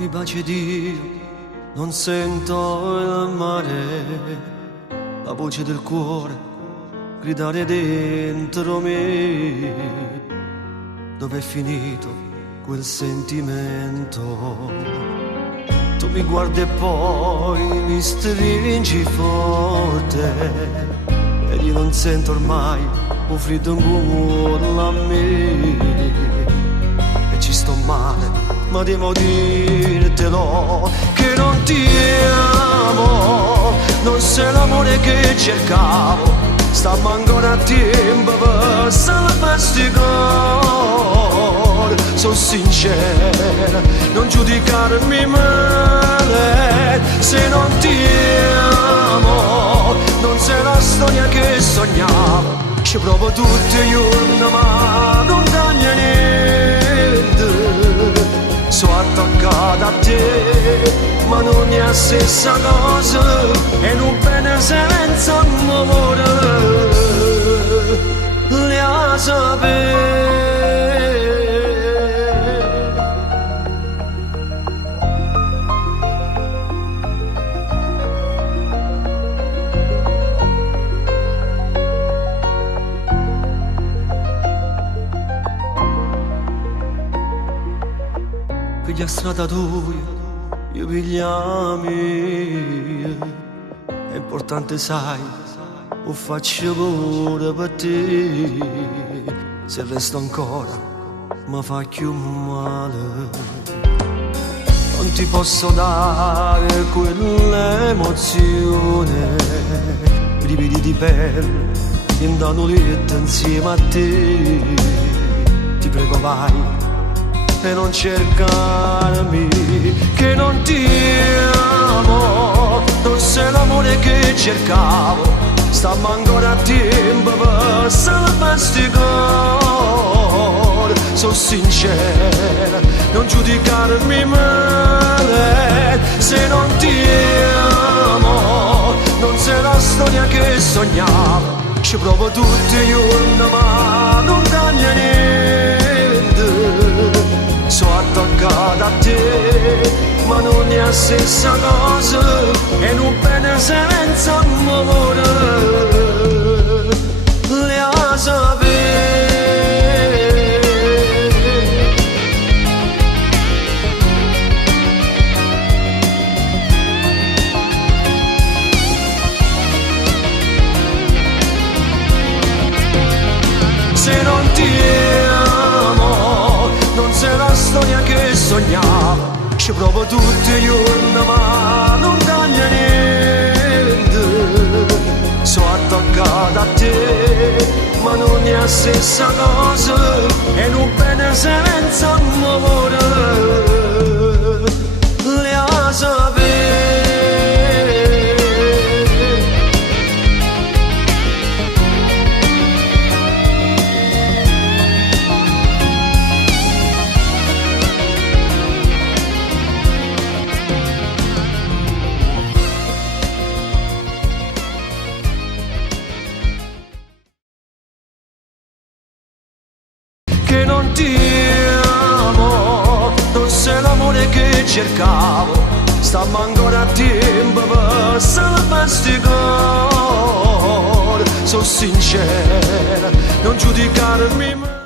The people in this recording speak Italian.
mi baci Dio, non sento il mare, la voce del cuore gridare dentro me. Dov'è finito quel sentimento? Tu mi guardi e poi mi stringi forte e io non sento ormai un freddo intorno a me. E ci sto male, ma devo dirtelo che non ti amo, non sei l'amore che cercavo, stiamo ancora a tempo per salvarti. Sono sincera, non giudicarmi male, se non ti amo, non sei la storia che sognavo, ci provo tutti i giorni ma non taglia niente, sono attaccata a te, ma non è la stessa cosa, e non bene senza amore, le a sapere. Piglia strada tua, io piglia mia. È importante sai, lo faccio pure per te. Se resto ancora, mi fa più male. Non ti posso dare quell'emozione, brividi di pelle, in da letto insieme a te. Ti prego vai e non cercarmi, che non ti amo, non sei l'amore che cercavo, stiamo ancora a tempo per salvarti cuore. Sono sincera, non giudicarmi male, se non ti amo, non sei la storia che sognavo, ci provo tutti i giorni ma non taglia niente. Sono attaccata a te, ma non è la stessa cosa, e non bene senza amore, le a sapere. Se non ti amo, non sei la storia che sognavo, ci provo tutti i giorni ma non taglia niente. Sono attaccata a te, ma non è la stessa cosa, e non bene senza amore, le a sapere. Che non ti amo, non sei l'amore che cercavo, stiamo ancora a tempo per salvarti cuore. Sono sincera, non giudicarmi mai.